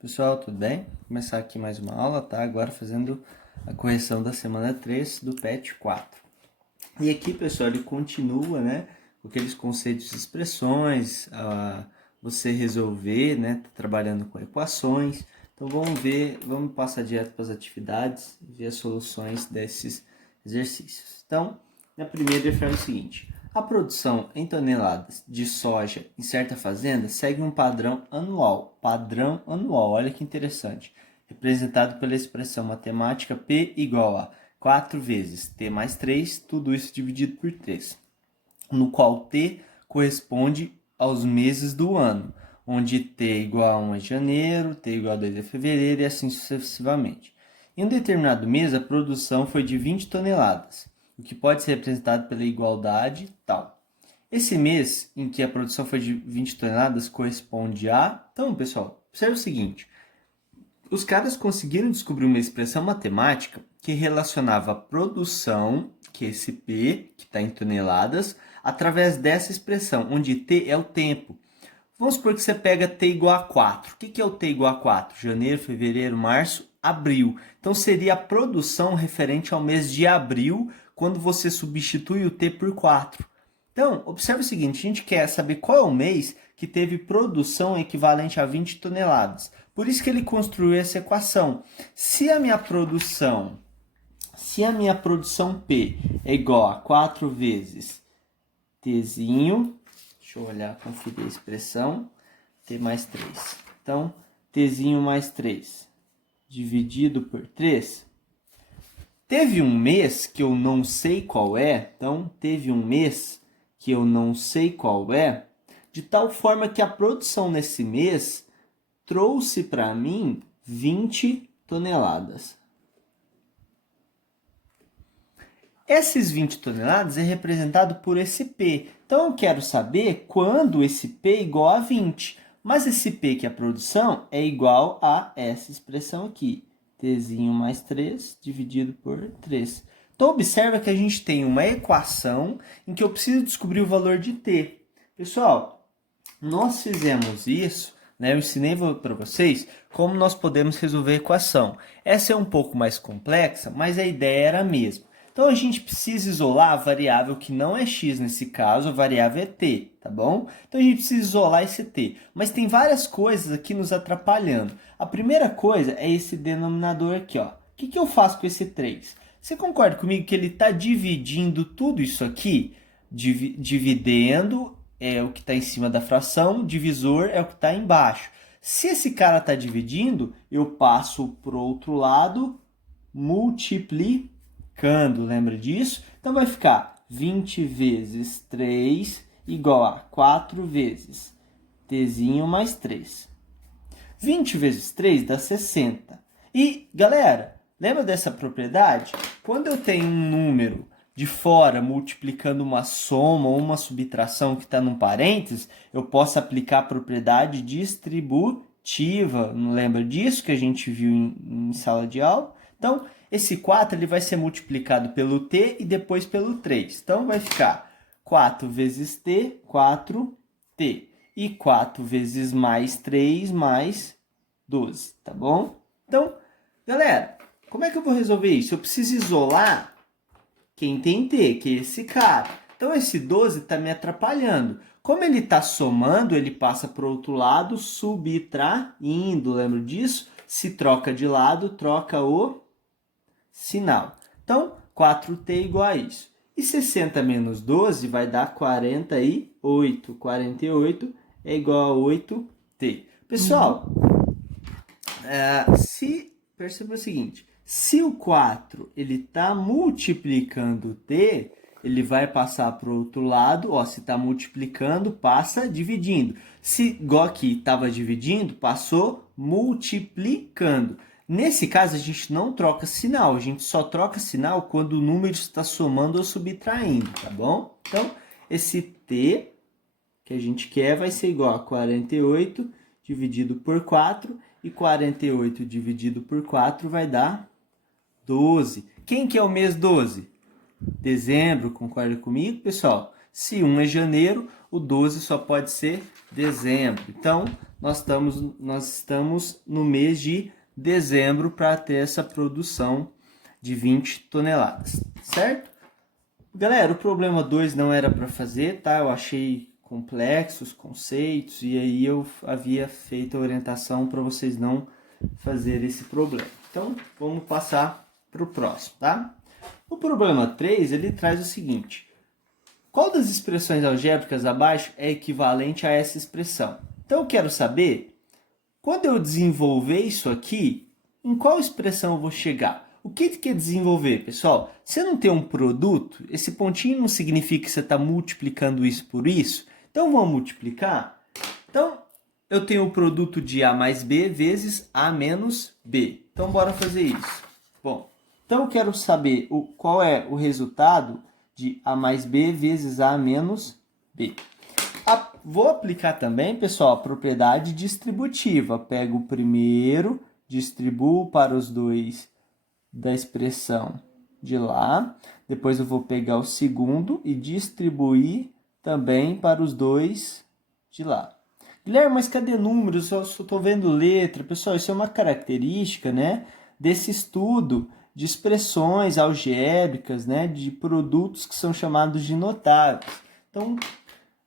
Pessoal, tudo bem? Vou começar aqui mais uma aula, tá? Agora fazendo a correção da semana 3 do PET 4. E aqui, pessoal, ele continua, né? Com aqueles conceitos e expressões, você resolver, né? Tá trabalhando com equações. Então, vamos passar direto para as atividades e ver as soluções desses exercícios. Então, na primeira ele fala o seguinte: a produção em toneladas de soja em certa fazenda segue um padrão anual. Padrão anual, olha que interessante. Representado pela expressão matemática P igual a 4 vezes T mais 3, tudo isso dividido por 3. No qual T corresponde aos meses do ano, onde T igual a 1 é janeiro, T igual a 2 é fevereiro e assim sucessivamente. Em um determinado mês, a produção foi de 20 toneladas, o que pode ser representado pela igualdade tal. Esse mês em que a produção foi de 20 toneladas corresponde a... Então, pessoal, observe o seguinte. Os caras conseguiram descobrir uma expressão matemática que relacionava a produção, que é esse P, que está em toneladas, através dessa expressão, onde T é o tempo. Vamos supor que você pega T igual a 4. O que é o T igual a 4? Janeiro, fevereiro, março, abril. Então, seria a produção referente ao mês de abril, quando você substitui o T por 4. Então, observe o seguinte, a gente quer saber qual é o mês que teve produção equivalente a 20 toneladas. Por isso que ele construiu essa equação. Se a minha produção P é igual a 4 vezes Tzinho, deixa eu olhar, conferir a expressão, T mais 3. Então, Tzinho mais 3 dividido por 3. Teve um mês que eu não sei qual é, então teve um mês que eu não sei qual é, de tal forma que a produção nesse mês trouxe para mim 20 toneladas. Esses 20 toneladas é representado por esse P. Então, eu quero saber quando esse P é igual a 20. Mas esse P, que é a produção, é igual a essa expressão aqui. Tzinho mais 3 dividido por 3. Então, observa que a gente tem uma equação em que eu preciso descobrir o valor de T. Pessoal, nós fizemos isso, né? Eu ensinei para vocês como nós podemos resolver a equação. Essa é um pouco mais complexa, mas a ideia era a mesma. Então, a gente precisa isolar a variável que não é x nesse caso, a variável é t, tá bom? Então, a gente precisa isolar esse t. Mas tem várias coisas aqui nos atrapalhando. A primeira coisa é esse denominador aqui, ó. O que eu faço com esse 3? Você concorda comigo que ele está dividindo tudo isso aqui? Dividendo é o que está em cima da fração, divisor é o que está embaixo. Se esse cara está dividindo, eu passo para o outro lado, multiplicando, lembra disso? Então, vai ficar 20 vezes 3 igual a 4 vezes Tzinho mais 3. 20 vezes 3 dá 60. E, galera, lembra dessa propriedade? Quando eu tenho um número de fora multiplicando uma soma ou uma subtração que está num parênteses, eu posso aplicar a propriedade distributiva. Não lembra disso que a gente viu em sala de aula? Então, esse 4 ele vai ser multiplicado pelo t e depois pelo 3. Então, vai ficar 4 vezes t, 4t. E 4 vezes mais 3 mais 12, tá bom? Então, galera, como é que eu vou resolver isso? Eu preciso isolar quem tem t, que é esse cara. Então, esse 12 está me atrapalhando. Como ele está somando, ele passa para o outro lado, subtraindo. Lembra disso? Se troca de lado, troca o sinal. Então, 4t igual a isso. E 60 menos 12 vai dar 48. 48 é igual a 8t. Pessoal, perceba o seguinte, se o 4 está multiplicando t, ele vai passar para o outro lado, ó, se está multiplicando, passa dividindo. Se igual aqui estava dividindo, passou multiplicando. Nesse caso, a gente não troca sinal, a gente só troca sinal quando o número está somando ou subtraindo, tá bom? Então, esse t que a gente quer vai ser igual a 48 dividido por 4, e 48 dividido por 4 vai dar 12. Quem que é o mês 12? Dezembro, concorda comigo, pessoal? Se 1 é janeiro, o 12 só pode ser dezembro. Então, nós estamos no mês de dezembro para ter essa produção de 20 toneladas, certo? Galera, o problema 2 não era para fazer, tá? Eu achei complexos conceitos e aí eu havia feito a orientação para vocês não fazer esse problema. Então, vamos passar para o próximo, tá? O problema 3, ele traz o seguinte: qual das expressões algébricas abaixo é equivalente a essa expressão? Então, eu quero saber, quando eu desenvolver isso aqui, em qual expressão eu vou chegar? O que quer desenvolver, pessoal? Se não tem um produto, esse pontinho não significa que você está multiplicando isso por isso. Então, vamos multiplicar. Então, eu tenho o produto de A mais B vezes A menos B. Então, bora fazer isso. Bom, então eu quero saber qual é o resultado de A mais B vezes A menos B. Vou aplicar também, pessoal, a propriedade distributiva. Pego o primeiro, distribuo para os dois da expressão de lá. Depois eu vou pegar o segundo e distribuir também para os dois de lá. Guilherme, mas cadê números? Eu só estou vendo letra. Pessoal, isso é uma característica, né, desse estudo de expressões algébricas, né, de produtos que são chamados de notáveis. Então,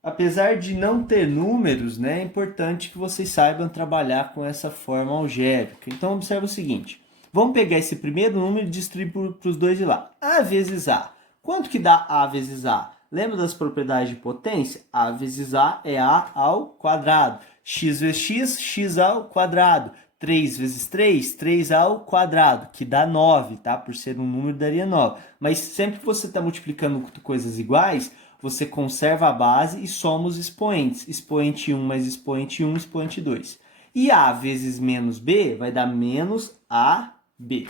apesar de não ter números, né, é importante que vocês saibam trabalhar com essa forma algébrica. Então, observe o seguinte. Vamos pegar esse primeiro número e distribuir para os dois de lá. A vezes A. Quanto que dá A vezes A? Lembra das propriedades de potência? A vezes A é A ao quadrado. X vezes X, X ao quadrado. 3 vezes 3, 3 ao quadrado, que dá 9, tá? Por ser um número, daria 9. Mas sempre que você está multiplicando coisas iguais, você conserva a base e soma os expoentes. Expoente 1 mais expoente 1, expoente 2. E A vezes menos B vai dar menos AB.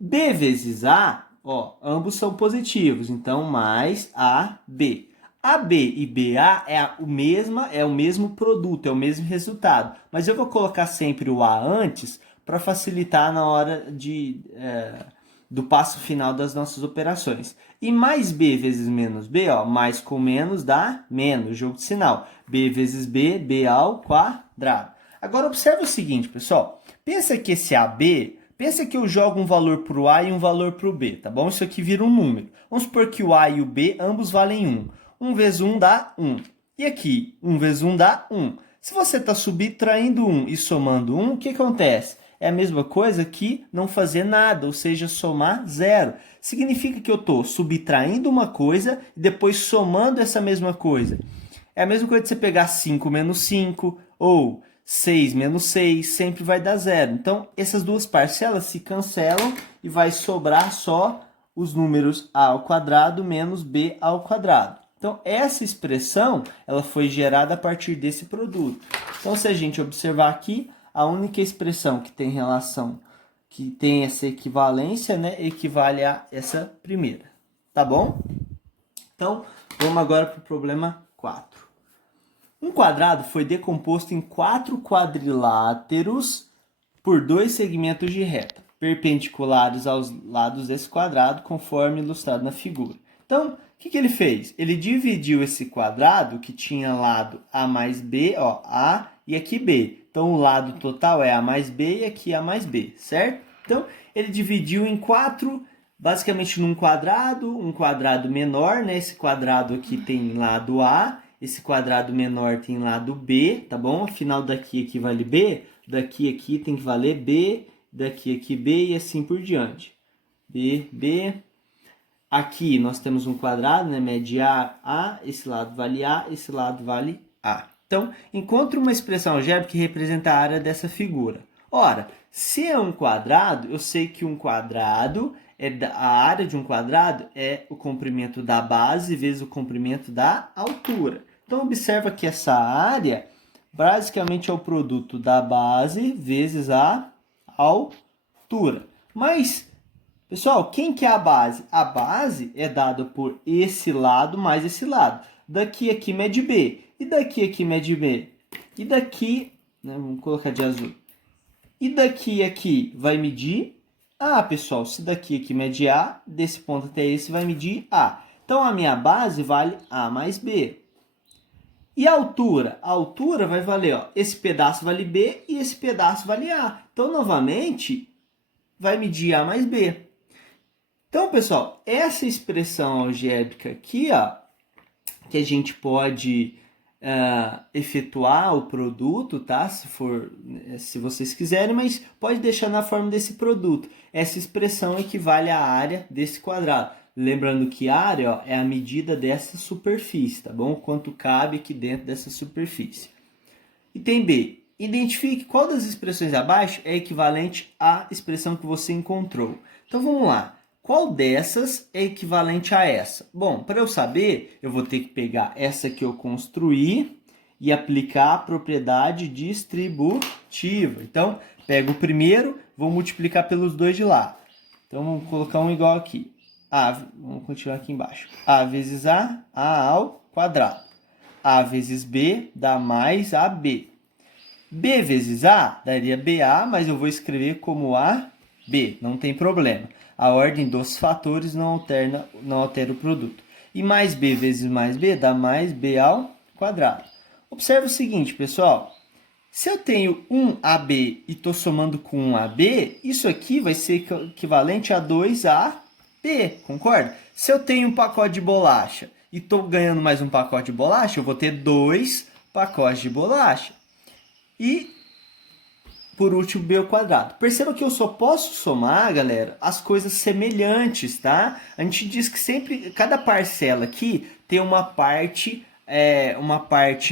B vezes A, ó, ambos são positivos, então mais AB. AB e BA é o mesmo produto, é o mesmo resultado. Mas eu vou colocar sempre o A antes para facilitar na hora do passo final das nossas operações. E mais B vezes menos B, ó, mais com menos dá menos, jogo de sinal. B vezes B, B ao quadrado. Agora observe o seguinte, pessoal. Pensa que esse AB, pensa que eu jogo um valor para o A e um valor para o B, tá bom? Isso aqui vira um número. Vamos supor que o A e o B ambos valem 1. 1 vezes 1 dá 1. E aqui, 1 vezes 1 dá 1. Se você está subtraindo 1 e somando 1, o que acontece? É a mesma coisa que não fazer nada, ou seja, somar 0. Significa que eu estou subtraindo uma coisa e depois somando essa mesma coisa. É a mesma coisa de você pegar 5 menos 5 ou 6 menos 6, sempre vai dar 0. Então, essas duas parcelas se cancelam e vai sobrar só os números A ao quadrado menos B ao quadrado. Então, essa expressão ela foi gerada a partir desse produto. Então, se a gente observar aqui, a única expressão que tem relação, que tem essa equivalência, né, equivale a essa primeira. Tá bom? Então, vamos agora para o problema 4. Um quadrado foi decomposto em 4 quadriláteros por 2 segmentos de reta, perpendiculares aos lados desse quadrado, conforme ilustrado na figura. Então, o que ele fez? Ele dividiu esse quadrado, que tinha lado A mais B, ó, A e aqui B. Então, o lado total é A mais B e aqui A mais B, certo? Então, ele dividiu em 4, basicamente num quadrado, um quadrado menor, né? Esse quadrado aqui tem lado A, esse quadrado menor tem lado B, tá bom? Afinal, daqui aqui vale B, daqui aqui tem que valer B, daqui aqui B e assim por diante. B, B. Aqui nós temos um quadrado, né? Mede A, esse lado vale A, esse lado vale A. Então, encontre uma expressão algébrica que representa a área dessa figura. Ora, se é um quadrado, eu sei que um quadrado, a área de um quadrado é o comprimento da base vezes o comprimento da altura. Então, observa que essa área basicamente é o produto da base vezes a altura. Mas, pessoal, quem que é a base? A base é dada por esse lado mais esse lado. Daqui aqui mede B. E daqui aqui mede B. E daqui, né, vamos colocar de azul. E daqui aqui vai medir A, pessoal. Se daqui aqui mede A, desse ponto até esse vai medir A. Então, a minha base vale A mais B. E a altura? A altura vai valer, ó, esse pedaço vale B e esse pedaço vale A. Então, novamente, vai medir A mais B. Então, pessoal, essa expressão algébrica aqui, ó, que a gente pode efetuar o produto, tá? Se vocês quiserem, mas pode deixar na forma desse produto. Essa expressão equivale à área desse quadrado. Lembrando que área, ó, é a medida dessa superfície, tá bom? Quanto cabe aqui dentro dessa superfície. Item B. Identifique qual das expressões abaixo é equivalente à expressão que você encontrou. Então, vamos lá. Qual dessas é equivalente a essa? Bom, para eu saber, eu vou ter que pegar essa que eu construí e aplicar a propriedade distributiva. Então, pego o primeiro, vou multiplicar pelos dois de lá. Então, vamos colocar um igual aqui. Vamos continuar aqui embaixo. A vezes A ao quadrado. A vezes B dá mais AB. B vezes A daria BA, mas eu vou escrever como AB, não tem problema. A ordem dos fatores não altera o produto. E mais B vezes mais B dá mais B ao quadrado. Observe o seguinte, pessoal. Se eu tenho 1AB e estou somando com 1AB, isso aqui vai ser equivalente a 2AB, concorda? Se eu tenho um pacote de bolacha e estou ganhando mais um pacote de bolacha, eu vou ter 2 pacotes de bolacha. E, por último, B ao quadrado. Perceba que eu só posso somar, galera, as coisas semelhantes, tá? A gente diz que sempre, cada parcela aqui tem uma parte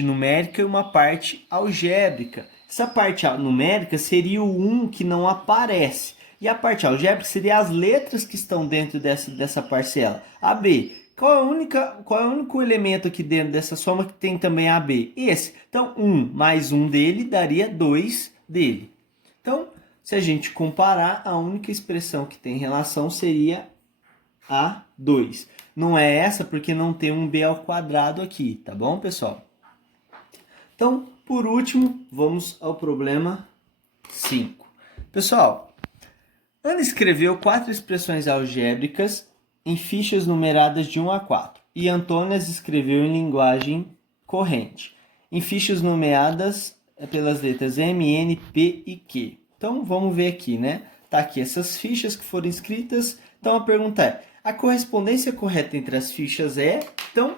numérica e uma parte algébrica. Essa parte numérica seria o 1 que não aparece. E a parte algébrica seria as letras que estão dentro dessa parcela. AB. Qual é o único elemento aqui dentro dessa soma que tem também AB? Esse. Então, 1 mais 1 dele daria 2 dele. Então, se a gente comparar, a única expressão que tem relação seria a 2. Não é essa porque não tem um B ao quadrado aqui, tá bom, pessoal? Então, por último, vamos ao problema 5. Pessoal, Ana escreveu 4 expressões algébricas em fichas numeradas de 1 a 4. E Antônia as escreveu em linguagem corrente, em fichas numeradas pelas letras M, N, P e Q. Então, vamos ver aqui, né? Tá aqui essas fichas que foram escritas. Então, a pergunta é, a correspondência correta entre as fichas é... Então,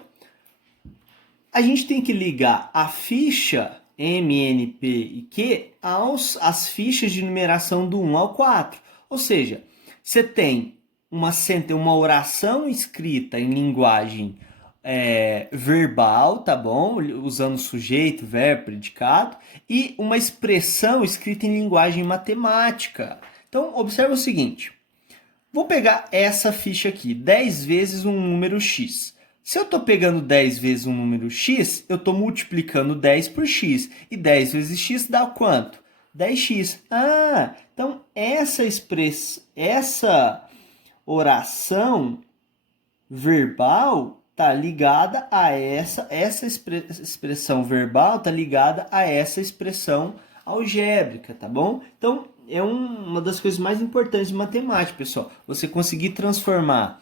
a gente tem que ligar a ficha M, N, P e Q às fichas de numeração do 1 ao 4. Ou seja, você tem uma oração escrita em linguagem verbal, tá bom? Usando sujeito, verbo, predicado, e uma expressão escrita em linguagem matemática. Então, observa o seguinte. Vou pegar essa ficha aqui, 10 vezes um número x. Se eu estou pegando 10 vezes um número x, eu estou multiplicando 10 por x. E 10 vezes x dá quanto? 10x. Então essa oração verbal está ligada a essa expressão verbal está ligada a essa expressão algébrica, tá bom? Então é uma das coisas mais importantes de matemática, pessoal. Você conseguir transformar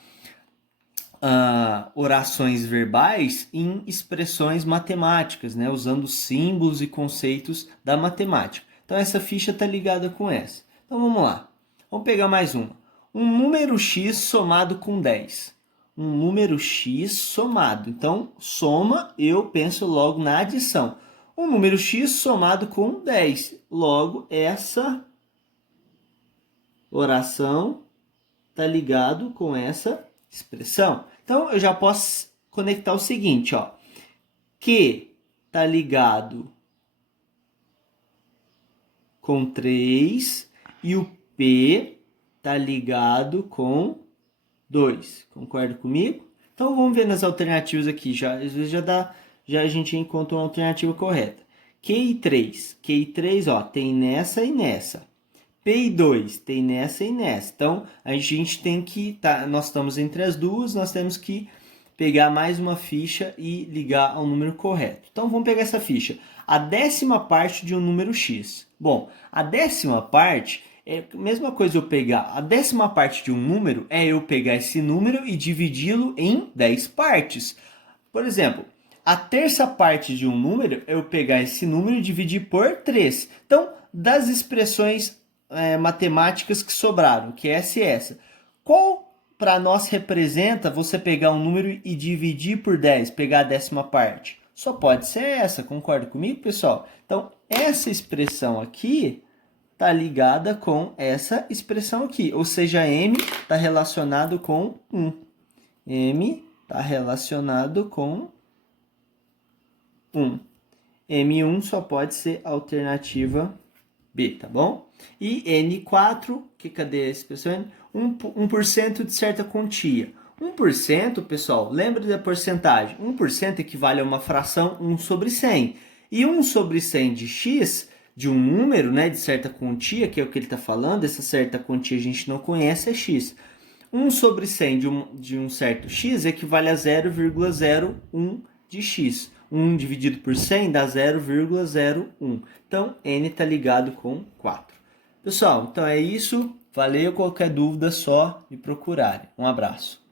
orações verbais em expressões matemáticas, né? Usando símbolos e conceitos da matemática. Então essa ficha está ligada com essa. Então vamos lá. Vamos pegar mais uma. Um número x somado com 10. Um número x somado. Então, soma, eu penso logo na adição. Um número x somado com 10. Logo, essa oração está ligado com essa expressão. Então, eu já posso conectar o seguinte, ó. Q está ligado com 3 e o P está ligado com 2. Concorda comigo? Então vamos ver nas alternativas aqui. Às vezes já a gente encontra uma alternativa correta. Q e 3. Q e 3, ó, tem nessa e nessa. P e 2 tem nessa e nessa. Então a gente tem que... nós estamos entre as duas, nós temos que pegar mais uma ficha e ligar ao número correto. Então vamos pegar essa ficha. A 10ª parte de um número x. Bom, a 10ª parte é a mesma coisa eu pegar a 10ª parte de um número, é eu pegar esse número e dividi-lo em 10 partes. Por exemplo, a terça parte de um número, eu pegar esse número e dividir por 3. Então, das expressões matemáticas que sobraram, que essa e essa, qual para nós representa você pegar um número e dividir por 10, pegar a décima parte? Só pode ser essa, concorda comigo, pessoal? Então, essa expressão aqui está ligada com essa expressão aqui, ou seja, m está relacionado com 1. M está relacionado com 1. M1 só pode ser a alternativa B, tá bom? E N4, cadê a expressão? 1% de certa quantia. 1%, pessoal, lembra da porcentagem. 1% equivale a uma fração 1 sobre 100. E 1 sobre 100 de x, de um número, né, de certa quantia, que é o que ele está falando, essa certa quantia a gente não conhece, é x. 1 sobre 100 de um certo x equivale a 0,01 de x. 1 dividido por 100 dá 0,01. Então, n está ligado com 4. Pessoal, então é isso. Valeu. Qualquer dúvida, só me procurarem. Um abraço.